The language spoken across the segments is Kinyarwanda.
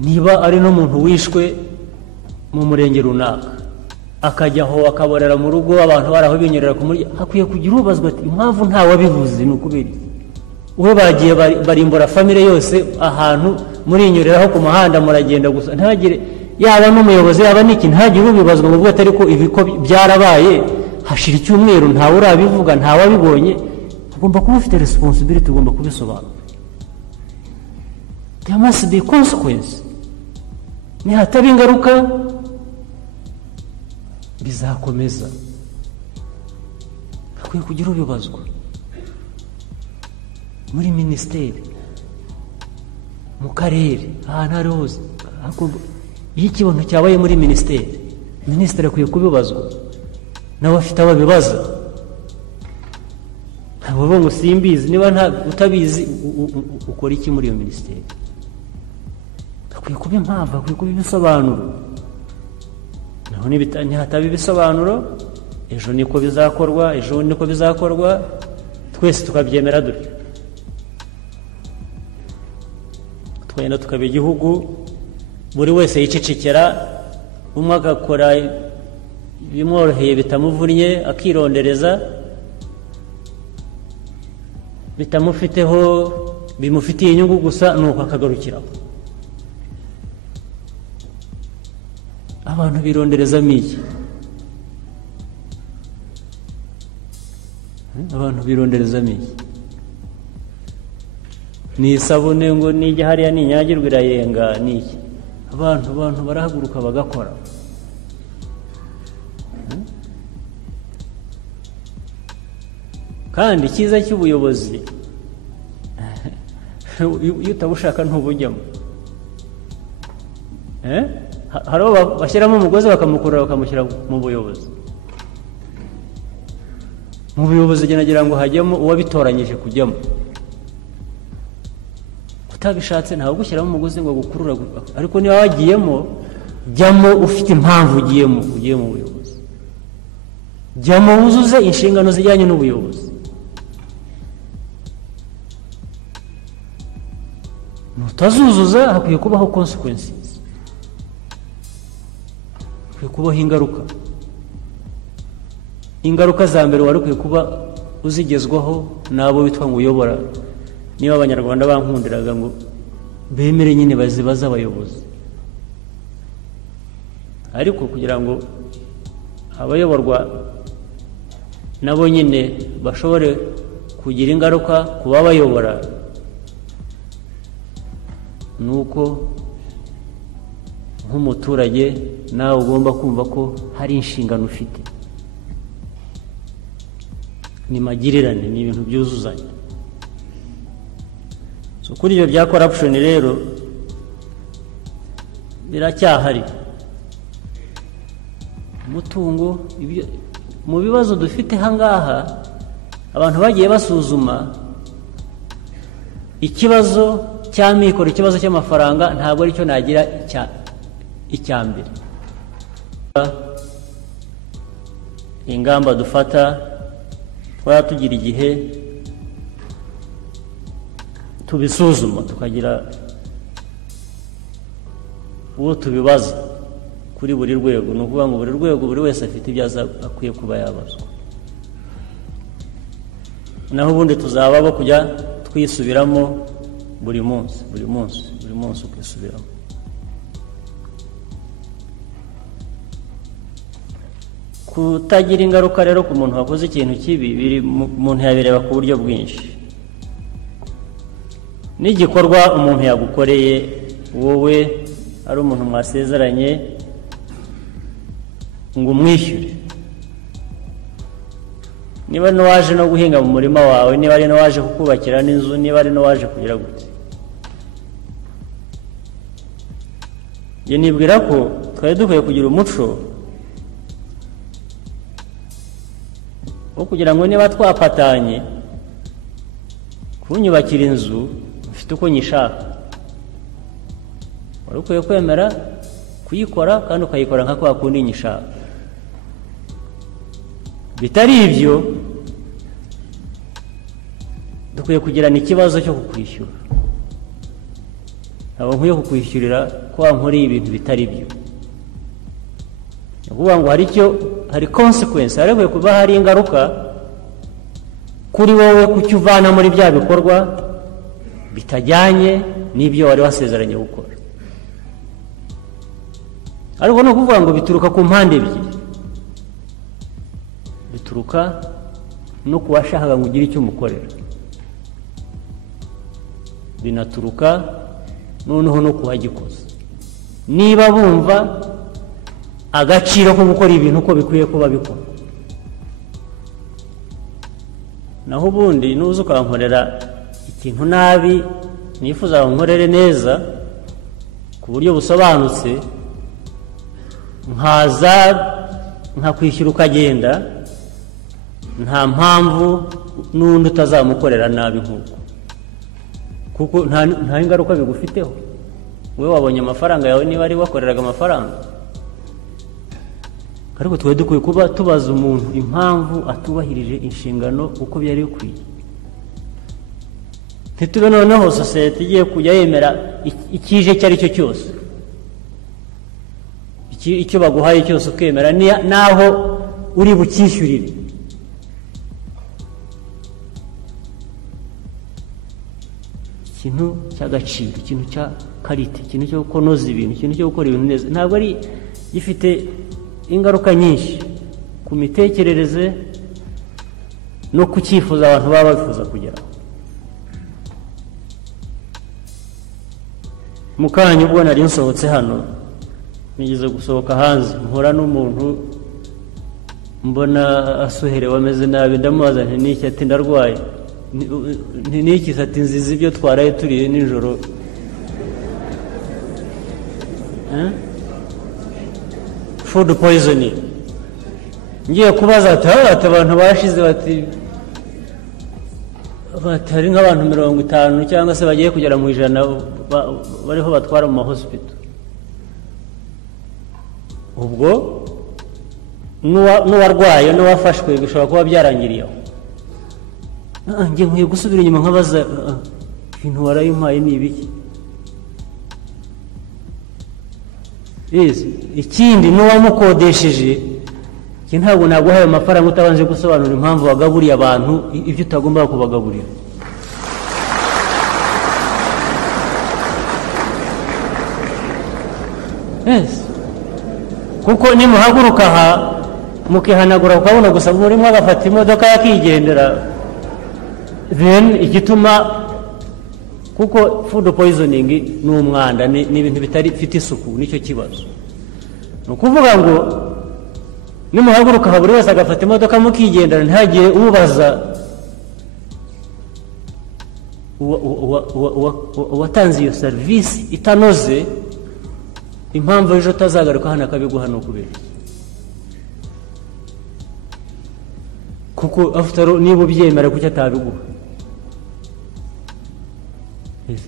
niba ari n'umuntu wishwe mu murenge runaka akajyaho akaborera mu rugo abantu baraho binyerera ku muryango, hakwiye kugira ubazwa ati impamvu ntawabivuze ni ukubera we bagiye barimbura famire yose ahantu muri inyuriraho ku muhanda muragenda gusa ntagire yaba n'umuyobozi yaba n'iki ntagire ubibazwa mu bwate ariko ibiko byarabaye hashira icyumweru ntawe urabivuga ntawabibonye. Ugomba kuba ufite responsibility, ugomba kubisobanura. There must be consequence. Nihataba ingaruka bizakomeza, hakwiye kugira ubibazwa muri minisiteri, mu karere, ahantu ari hose. Iyo ikibazo cyabaye muri minisiteri, minisitiri akwiye kubibazwa, nawe afite ababibaza. Ntabwo ngo simbizi, niba utabizi ukora iki muri iyo minisiteri? Akwiye kuba impamvu, akwiye kuba ibisobanuro. Naho nihataba ibisobanuro, ejo niko bizakorwa, ejo niko bizakorwa, twese tukabyemera dutyo, twenda tukaba igihugu buri wese yicecekera, umwe agakora bimworoheye bitamuvunnye akirondereza, bitamufiteho bimufitiye inyungu gusa, nuko akagarukiraho. Abantu bironderezamo iki? Abantu bironderezamo iki? Ni isabune ngo nijya hariya ninyagirwa irayenga niki? Abantu barahaguruka bagakora. Kandi icyiza cy'ubuyobozi iyo utabushaka ntubujyamo. Hari abo bashyiramo umugozi bakamukurura bakamushyira mu buyobozi. Mu buyobozi nagira ngo hajyemo uwabitoranyije kujyamo. Utabishatse ntawe gushyiramo umugozi ngo gukurura, ariko niba wagiyemo jyamo ufite impamvu ugiye mu buyobozi. Jyamo wuzuze inshingano zijyanye n'ubuyobozi. Nutazuzuza hakwiye kubaho consequences, hakwiye kubaho ingaruka. Ingaruka za mbere wari ukwiye kuba uzigezwaho n'abo bitwa ngo uyobora. Niba abanyarwanda bankundiraga ngo bemere nyine bazibaza abayobozi, ariko kugira ngo abayoborwa nabo nyine bashobore kugira ingaruka ku babayobora, nuko nk'umuturage nawe ugomba kumva ko hari inshingano ufite. Ni magirirane, ni ibintu byuzuzanya. Kuri ibyo bya corruption rero biracyahari. Umutungo mu bibazo dufite hangaha, abantu bagiye basuzuma ikibazo cy'amikoro, ikibazo cy'amafaranga, ntabwo ari cyo nagira icyambere. Ingamba dufata twaba tugira igihe tubisuzuma, tukagira uwo tubibaza kuri buri rwego. Ni ukuvuga ngo buri rwego buri wese afite ibyo akwiye kuba yabazwa. Naho ubundi tuzaba bo kujya twisubiramo buri munsi ukisubiramo. Kutagira ingaruka rero ku muntu wakoze ikintu kibi, umuntu yabireba ku buryo bwinshi. N'igikorwa umuntu yagukoreye wowe ari umuntu mwasezeranye ngo umwishyure, niba n'uwaje no guhinga mu murima wawe, niba ari n'uwaje kukubakira n'inzu, niba ari n'uwaje kugira gute, njye nibwira ko twari dukwiye kugira umuco wo kugira ngo niba twapatanye kunyubakira inzu ufite uko nyishaka, wari ukwiye kwemera kuyikora kandi ukayikora nka kwa kundi nyishaka. Bitari ibyo dukwiye kugirana ikibazo cyo kukwishyura. ntabwo nkwiye kukwishyurira ko wankoreye ibintu bitari byo. Ni ukuvuga ngo hari consequence, harekwiye kuba hari ingaruka kuri wowe kucyo uvana muri bya bikorwa bitajyanye n'ibyo wari wasezeranye gukora. Ariko ni ukuvuga ngo bituruka ku mpande ebyiri, bituruka no ku washakaga ngo ugire icyo umukorera, binaturuka noneho no ku wagikoze, niba bumva agaciro ko gukora ibintu uko bikwiye kuba bikorwa. Naho ubundi nuza ukankorera ikintu nabi nifuza ngo nkorere neza ku buryo busobanutse, nkaza nkakwishyura ukagenda, nta mpamvu n'undi utazamukorera nabi nk'uko, kuko nta ingaruka bigufiteho. wowe wabonye amafaranga yawe niba ari wakoreraga amafaranga. Ariko twe dukwiye kuba tubaza umuntu impamvu atubahirije inshingano uko byari bikwiye. Ntitube noneho sosiyete igiye kujya yemera ikije icyo ari cyo cyose, icyo baguhaye cyose ukemera naho uri bukishyurire. Ikintu cy'agaciro, ikintu cya karite, ikintu cyo kunoza ibintu, ikintu cyo gukora ibintu neza, ntabwo ari gifite ingaruka nyinshi ku mitekerereze no ku cyifuzo abantu baba bifuza kugeraho. Mu kanya ubwo nari nsohotse hano, nigeze gusohoka hanze, mpura n'umuntu mbona asuherewe ameze nabi, ndamubaza nti niki? Ati ndarwaye. Niki? Ati nziza ibyo twaraye turiye nijoro. Food poisoning. Ngiye kubaza ati abantu bashize bati hari nk'abantu 50 cyangwa se bagiye kugera mu 100 bariho batwara mu hospital. Ubwo n'uwarwaye n'uwafashwe bishobora kuba byarangiriyeho. Ngiye nkwiye gusubira inyuma nkabaza ibintu warayimpaye ni ibiki? Ikindi n'uwamukodesheje ntabwo naguhaye amafaranga utabanje gusobanura impamvu wagaburiye abantu ibyo utagomba kubagaburira. Kuko nimuhaguruka aha mukihanagura ukabona gusa murimo agafata imodoka yakigendera, then igituma, kuko food poisoning ni umwanda, ni ibintu bitari bifite isuku, nicyo kibazo. Ni ukuvuga ngo nimuhaguruka aha buri wese agafata imodoka mukigendera, ntihagire ubaza uwatanze iyo serivisi itanoze impamvu ejo utazagaruka hano akabiguha no kubera. Kuko niba ubyemera kuki atabiguha?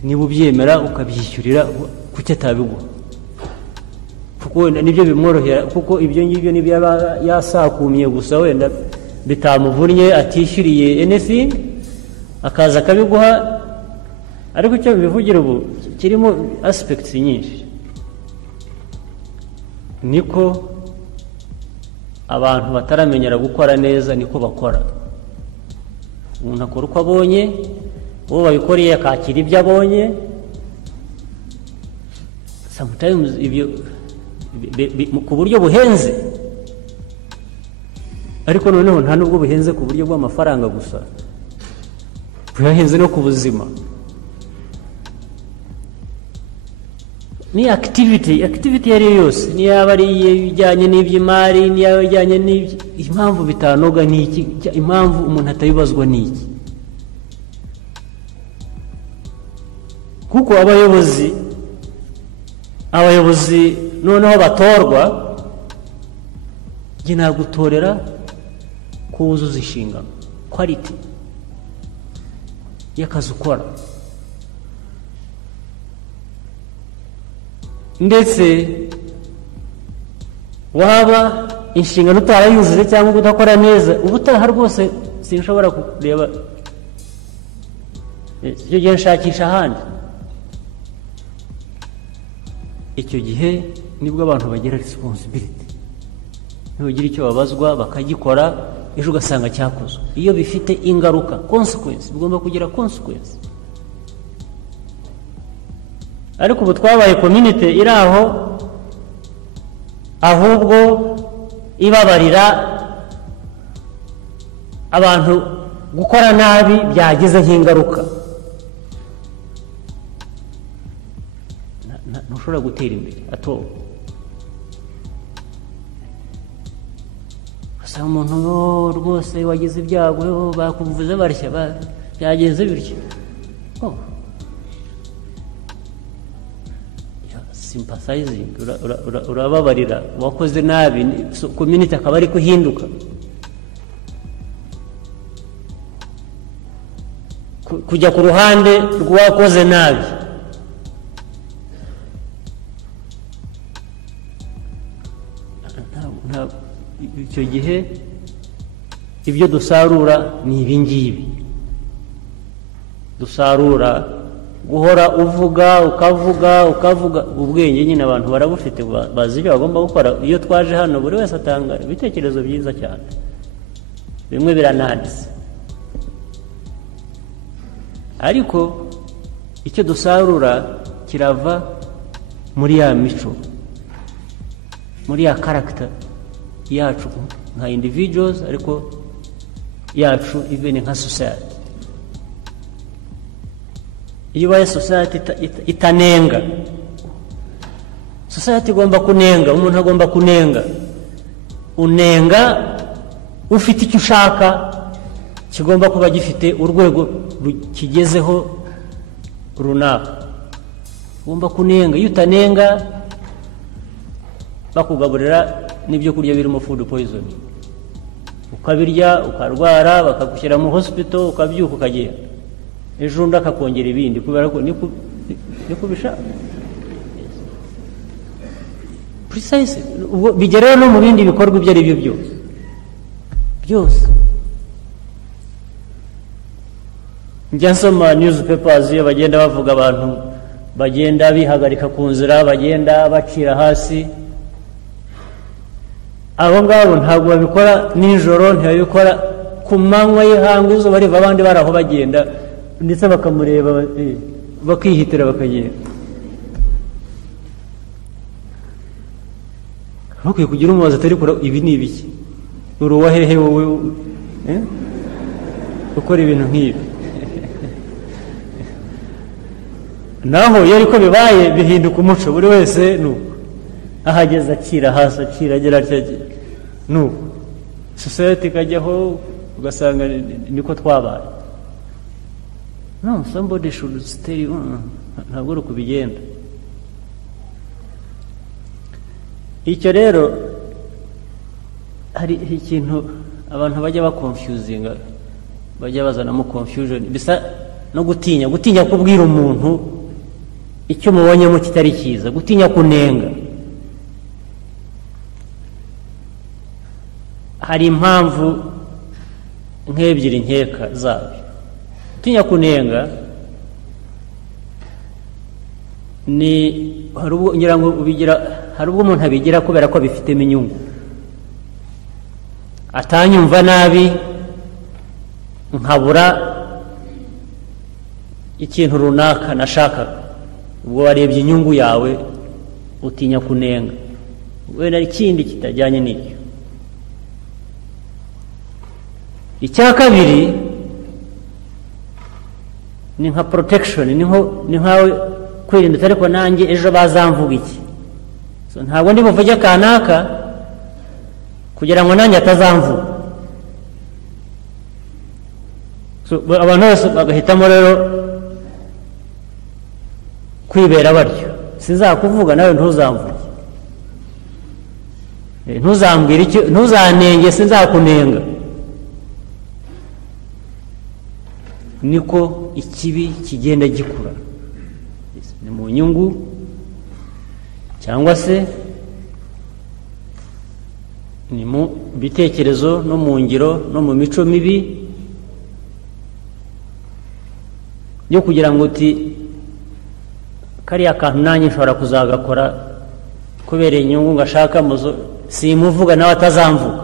Niba ubyemera ukabyishyurira kuki atabiguha? Kuko nibyo bimworohera, kuko ibyo ngibyo nibyo yasakumiye gusa, wenda bitamuvunnye atishyuriye anything akaza akabiguha. Ariko icyo bivugira ubu kirimo aspects nyinshi, niko abantu bataramenyera gukora neza niko bakora. Umuntu akora uko abonye, uwo babikoreye akakira ibyo abonye. Sometimes ibyo ku buryo buhenze, ariko noneho nta nubwo buhenze ku buryo bw'amafaranga gusa, buhenze no ku buzima. Ni activity yari yose, ni yaba ari ijyanye n'iby'imari, ni yaba ijyanye impamvu bitanoga ni iki, impamvu umuntu atayibazwa ni iki? Kuko abayobozi noneho batorwa, njye nagutorera kuzuza inshingano, quality y'akazi ukora. Ndetse waba inshingano utarayujuje cyangwa udakora neza, ubutaha rwose sinshobora kureba, icyo gihe nshakisha ahandi. icyo gihe nibwo abantu bagira responsibility, ntibagira icyo babazwa bakagikora, ejo ugasanga cyakozwe. Iyo bifite ingaruka consequence, bigomba kugira consequence. Ariko ubu twabaye community iri aho, ahubwo ibabarira abantu gukora nabi byagizeho ingaruka. Ntushobora gutera imbere ato. Asa umuntu rwose wagize ibyago, bakuvuze barya, byagenze bityo. Sympathizing, urababarira wakoze nabi, community akaba ari kuhinduka. Kujya ku ruhande rw'uwakoze nabi. Icyo gihe ibyo dusarura ni ibingibi dusarura, guhora ukavuga ubwenge nyine abantu barabufite, bazi ibyo bagomba gukora. Iyo twaje hano buri wese atanga ibitekerezo byiza cyane, bimwe birananditse, ariko icyo dusarura kirava muri ya mico, muri ya character yacu nka individuals, ariko yacu even nka society. Iyo ubaye society itanenga, society igomba kunenga, umuntu agomba kunenga. Unenga ufite icyo ushaka, kigomba kuba gifite urwego kigezeho runaka. Ugomba kunenga. Iyo utanenga bakugaburira n'ibyo kurya birimo food poisoning, ukabirya ukarwara, bakagushyira mu hospital, ukabyuka ukagenda, ejo undi akakongera ibindi, kubera ko niko bishaka. Precise. Bigeraho no mu bindi bikorwa ibyo ari byo byose. Njya nsoma newspapers iyo bagenda bavuga abantu bagenda bihagarika ku nzira, bagenda bacira hasi. Abo ngabo ntabwo babikora nijoro, ntibabikora ku manywa y'ihangu, izuba riva, abandi bari aho bagenda, ndetse bakamureba bakihitira bakagenda. Bakwiye kugira umubazo atari kura, ibi ni ibiki? Uruwa hehe wowe ukora ibintu nk'ibi? Naho iyo ariko bibaye bihinduka umuco, buri wese nuko ahageze acira hasi, acira agera nuko society ikajyaho, ugasanga niko twabaye. No, somebody should stay. Ntabwo uri kubigenda. Icyo rero hari ikintu abantu bajya bakonfuzinga, bajya bazanamo confusion, bisa no gutinya kubwira umuntu icyo mubonyemo kitari cyiza, gutinya kunenga. Hari impamvu nk'ebyiri nkeka zabyo. Gutinya kunenga ni hari ubwo ngira ngo ubigira, hari ubwo umuntu abigira kubera ko bifitemo inyungu, atanyumva nabi, nkabura ikintu runaka nashakaga, ubwo warebye inyungu yawe utinya kunenga, wenda ikindi kitajyanye n'ibyo. Icya kabiri ni nka protection, ni nkawe kwirinda, ariko nanjye ejo bazamvuga iki, so ntabwo ndi buvuge kanaka kugira ngo nanjye atazamvuga. So abantu bose bagahitamo rero kwibera baryo, sinzakuvuga nawe ntuzamvuge, ntuzambwire icyo, ntuzanenge, sinzakunenga. Niko ikibi kigenda gikura, ni mu nyungu cyangwa se ni mu bitekerezo no mu ngiro no mu mico mibi yo kugira ngo uti kariya kantu nanjye nshobora kuzagakora kubera inyungu ngashaka simuvuga nawe atazamvuga.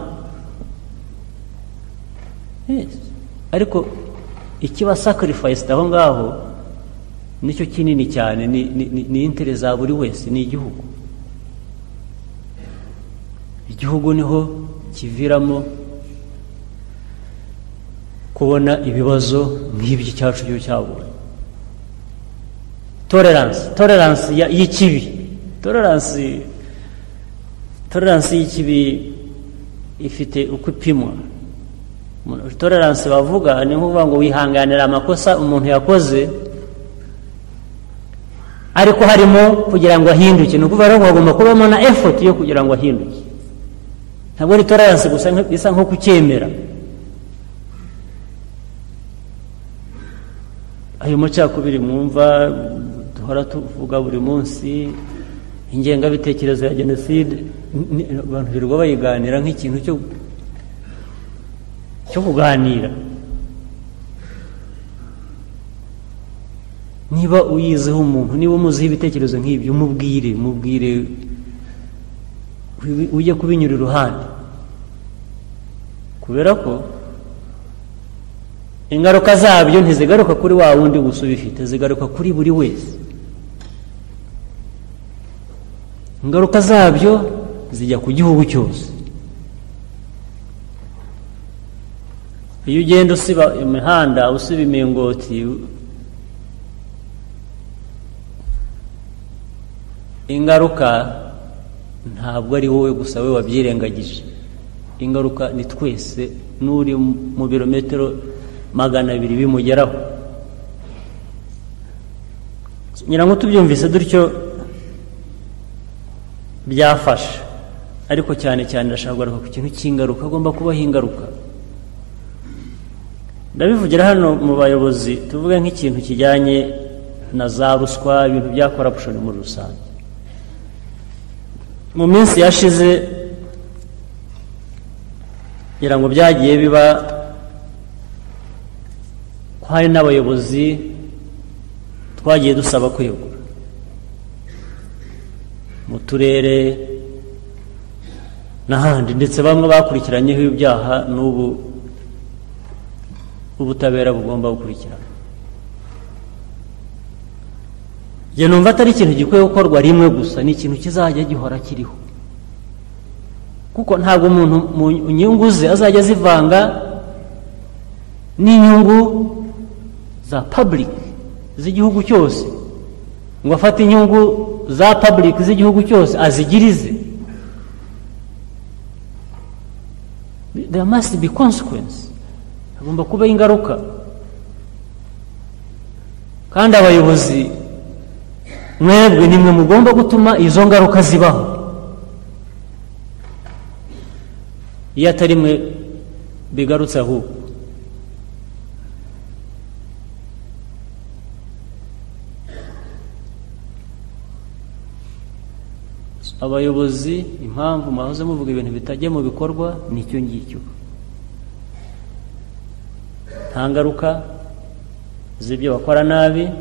Ariko ikiba sacrifice aho ngaho nicyo kinini cyane, ni interest za buri wese, ni igihugu. Igihugu niho kiviramo kubona ibibazo nk'ibyo cyacu cyo cyabonye. Tolerance y'ikibi, tolerance y'ikibi ifite uko ipimwa. Tolerance bavuga ni nkuvuga ngo wihanganira amakosa umuntu yakoze, ariko harimo kugira ngo ahinduke. Ni ukuvuga ngo hagomba kubamo na effort yo kugira ngo ahinduke. Ntabwo ari tolerance gusa bisa nko kucyemera. Ayo macakubiri mwumva duhora tuvuga buri munsi, ingengabitekerezo ya jenoside, abantu birirwa bayiganira nk'ikintu cyo kuganira. Niba uyizeho umuntu, niba umuziho ibitekerezo nk'ibyo, mubwire ujye kubinyura iruhande, kubera ko ingaruka zabyo ntizigaruka kuri wa wundi gusa ubifite, zigaruka kuri buri wese. Ingaruka zabyo zijya ku gihugu cyose. Iyo ugenda usiba imihanda, usiba imingoti, ingaruka ntabwo ari wowe gusa we wabyirengagije. Ingaruka ni twese, n'uri mu birometero 200 bimugeraho. Nyirango tubyumvise dutyo byafasha, ariko cyane ndashaka kugaruka ku kintu cy'ingaruka. Agomba kubaho ingaruka. Ndabivugira hano mu bayobozi, tuvuge nk'ikintu kijyanye na za ruswa, ibintu bya corruption muri rusange. Mu minsi yashize ngira ngo byagiye biba ko hari n'abayobozi twagiye dusaba kwegura mu turere n'ahandi, ndetse bamwe bakurikiranyeho ibyaha n'ubu ubutabera bugomba gukurikirana. Njye numva atari ikintu gikwiye gukorwa rimwe gusa, ni ikintu kizajya gihora kiriho, kuko ntabwo umuntu mu nyungu ze azajya zivanga n'inyungu za public z'igihugu cyose, ngo afate inyungu za public z'igihugu cyose azigirize. There must be consequence. Hagomba kuba ingaruka. Kandi abayobozi mwebwe nimwe mugomba gutuma izo ngaruka zibaho. Iyo atari mwe bigarutse ahubwo. Abayobozi impamvu mwahoze muvuga ibintu bitajya mu bikorwa nicyo ngicyo. Nta ngaruka z'ibyo bakora nabi,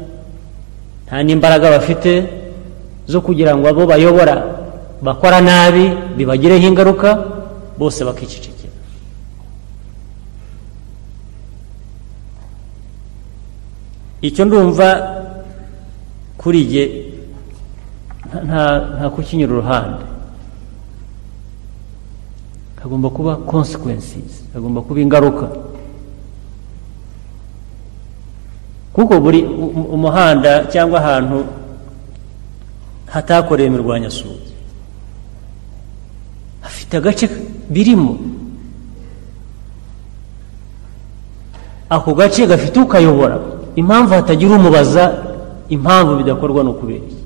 nta n'imbaraga bafite zo kugira ngo abo bayobora bakora nabi bibagireho ingaruka, bose bakicecekera. Icyo ndumva kuri jye nta kukinyura uruhande. Hagomba kuba consequences, hagomba kuba ingaruka, kuko buri umuhanda cyangwa ahantu hatakoreye imirwanyasuri hafite agace birimo. Ako gace gafite ukayobora. Impamvu hatagira umubaza impamvu bidakorwa no kubera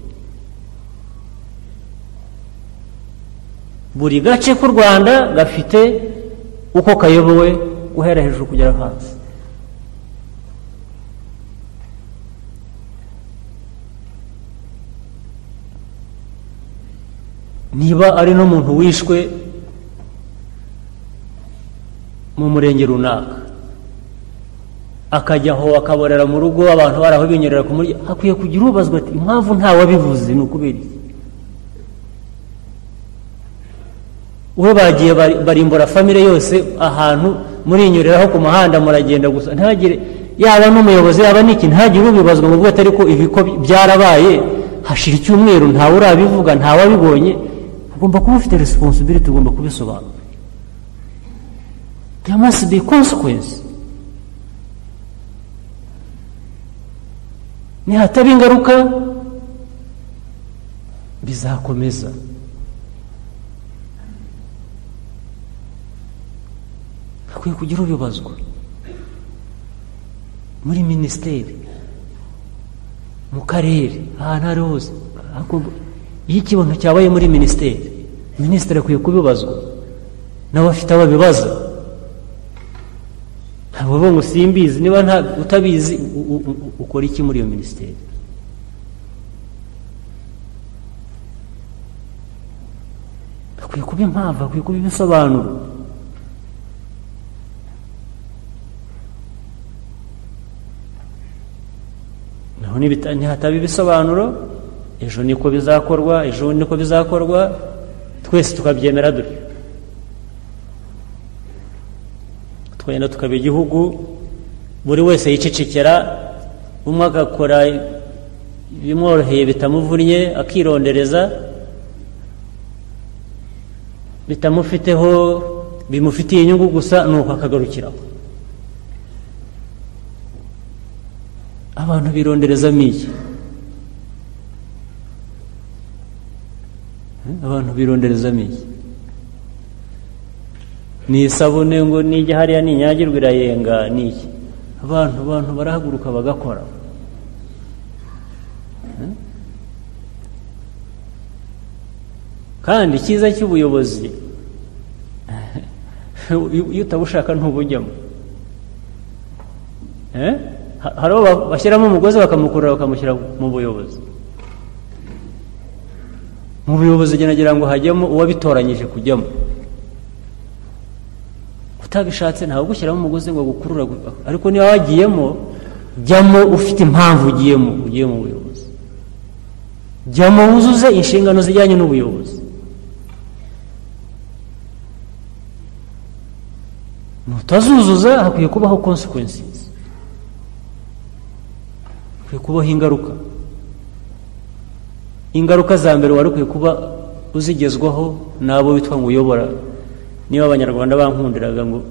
buri gace k'u Rwanda gafite uko kayobowe guhera hejuru kugera hasi. Niba ari n'umuntu wishwe mu murenge runaka akajya aho akaborera mu rugo abantu baraho binyurira ku muryango, hakwiye kugira ubazwa ati impamvu ntawabivuze ni ukubera iki? we bagiye barimbura famire yose ahantu murinyuriraho ku muhanda muragenda gusa, ntagire yaba n'umuyobozi yaba n'iki, ntagire ubibazwa mu bwate, ariko ibi ko byarabaye hashira icyumweru ntawe urabivuga ntawabibonye. Ugomba kuba ufite responsibility, ugomba kubisobanura. There must be consequence. Nihataba ingaruka bizakomeza. Hakwiye kugira ubibazwa muri minisiteri, mu karere, ahantu ari hose. Iyo ikibazo cyabaye muri minisiteri, minisitiri akwiye kubibazwa, nawe afite ababibaza. Ntabwo ngo simbizi, niba utabizi ukora iki muri iyo minisiteri? Akwiye kuba impamvu, akwiye kuba ibisobanuro. Naho nihataba ibisobanuro, ejo niko bizakorwa, ejo niko bizakorwa, twese tukabyemera dutyo, twenda tukaba igihugu buri wese yicecekera, umwe agakora bimworoheye bitamuvunnye, akirondereza bitamufiteho, bimufitiye inyungu gusa, nuko akagarukiraho. Abantu bironderezamo iki? Abantu bironderezamo iki? Ni isabune ngo nijya hariya ninyagirwa irayenga niki? Abantu barahaguruka bagakora. Kandi icyiza cy'ubuyobozi iyo utabushaka ntubujyamo. Hari abo bashyiramo umugozi bakamukurura bakamushyira mu buyobozi. Mu buyobozi nagira ngo hajyemo uwabitoranyije kujyamo. Utabishatse ntawe gushyiramo umugozi ngo gukurura, ariko niba wagiyemo, jyamo ufite impamvu ugiyemo mu buyobozi. Jyamo wuzuze inshingano zijyanye n'ubuyobozi. Nutazuzuza hakwiye kubaho consequences, hakwiye kubaho ingaruka. Ingaruka za mbere wari ukwiye kuba uzigezwaho n'abo witwa ngo uyobora. Niba abanyarwanda bankundiraga ngo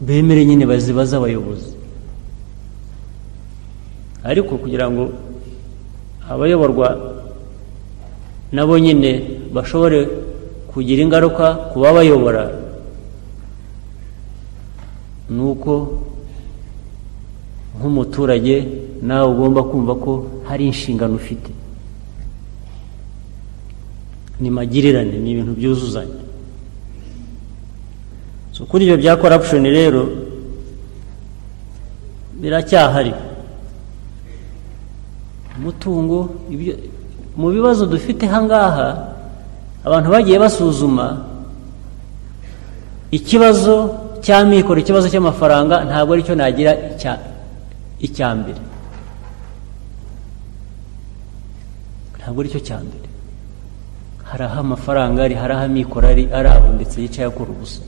bemere nyine bazibaza abayobozi, ariko kugira ngo abayoborwa nabo nyine bashobore kugira ingaruka ku babayobora, nuko nk'umuturage nawe ugomba kumva ko hari inshingano ufite. Ni magirirane, ni ibintu byuzuzanya. Kuri ibyo bya corruption rero biracyahari. Umutungo, mu bibazo dufite hangaha, abantu bagiye basuzuma ikibazo cy'amikoro, ikibazo cy'amafaranga, ntabwo aricyo nagira icya mbere, ntabwo aricyo cya mbere. Hari aho amafaranga ari, hari aho amikoro ari aho ndetse yicaye akora ubusa,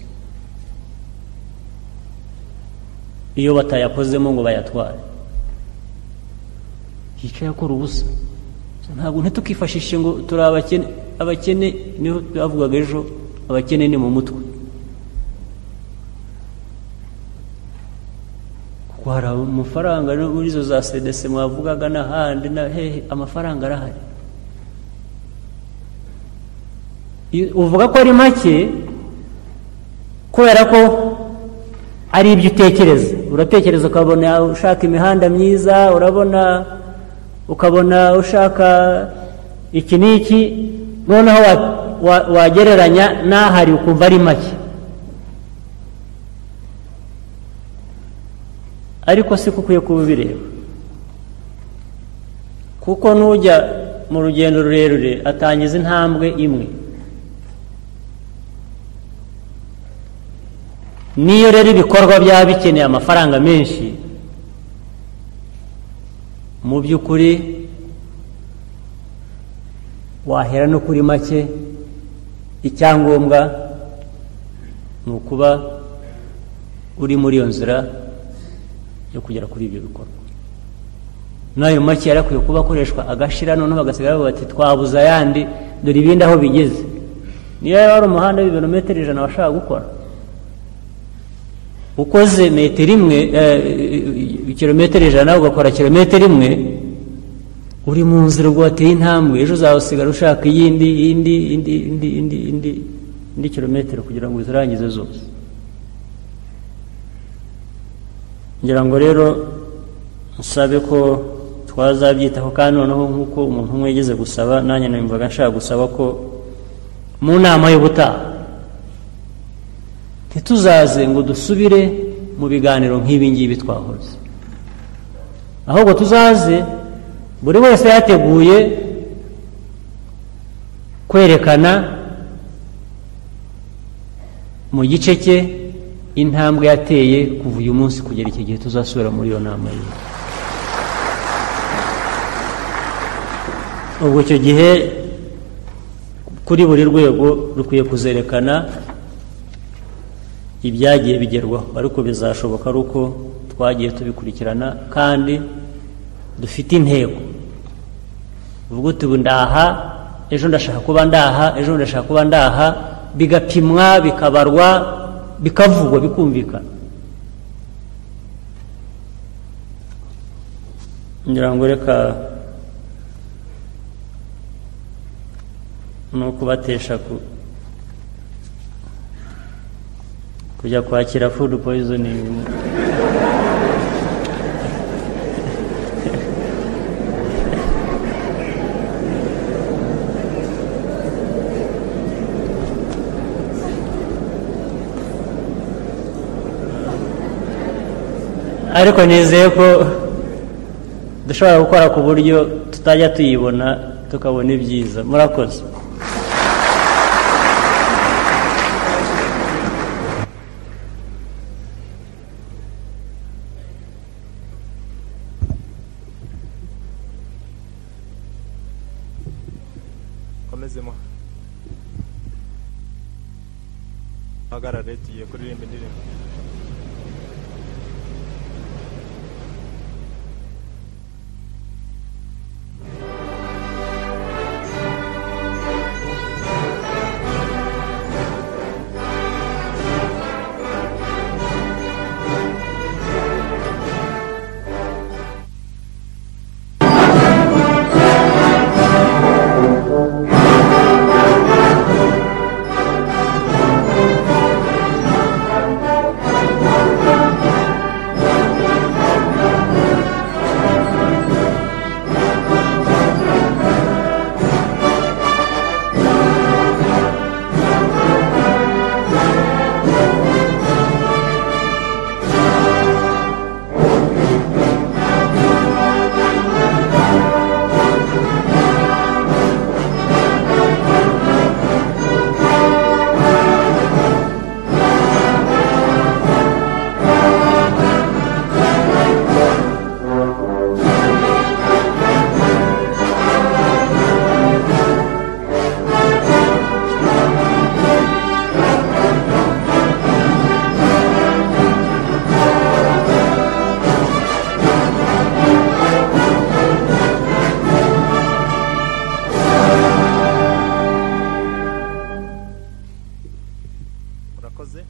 iyo batayakozemo ngo bayatware, yicaye akora ubusa. Ntabwo ntitukifashishe ngo turi abakene. Abakene niho bavugaga ejo, abakene ni mu mutwe, kuko hari amafaranga muri izo za CDC mwavugaga n'ahandi na hehe, amafaranga arahari. Uvuga ko ari make kubera ko ari ibyo utekereza. Uratekereza ukabona ushaka imihanda myiza, ukabona ushaka iki n'iki, noneho wagereranya n'ahari ukumva ari make. Ariko si ukwiye kuba ubireba, kuko n'ujya mu rugendo rurerure atangiza intambwe imwe. Niyo rero ibikorwa byaba bikeneye amafaranga menshi, mu by'ukuri wahera no kuri make, icyangombwa ni ukuba uri muri iyo nzira yo kugera kuri ibyo bikorwa. n'ayo make yarakwiye kuba akoreshwa agashira, noneho bagasigara bavuga bati twabuze ayandi, dore ibindi aho bigeze. niyo yaba ari umuhanda w'ibirometero 100 washaka gukora, ukoze metero imwe, kilometero 100 ugakora kilometero imwe, uri mu nzira ubwo wateye intambwe, ejo uzasigara ushaka indi kilometero kugira ngo uzirangize zose. ngira ngo rero nsabe ko twazabyitaho, kandi noneho nk'uko umuntu umwe yigeze gusaba, nanjye numvaga nshaka gusaba ko mu nama y'ubutaha ntituzaze ngo dusubire mu biganiro nk'ibi ngibi twahoze, ahubwo tuzaze buri wese yateguye kwerekana mu gice cye intambwe yateye kuva uyu munsi kugera iki gihe tuzasubira muri iyo nama ye. ubwo icyo gihe kuri buri rwego rukwiye kuzerekana ibyagiye bigerwaho, ariko bizashoboka ari uko twagiye tubikurikirana kandi dufite intego. uvuga uti ndaha, ejo ndashaka kuba ndaha, ejo ndashaka kuba ndaha, bigapimwa, bikabarwa, bikavugwa, bikumvikana. ngira ngo reka no kubatesha kujya kwakira food poisoning. ariko nizeye ko dushobora gukora ku buryo tutajya tuyibona tukabona ibyiza. murakoze. komezemo hagarare tugiye kuririmba indirimbo. Murakoze.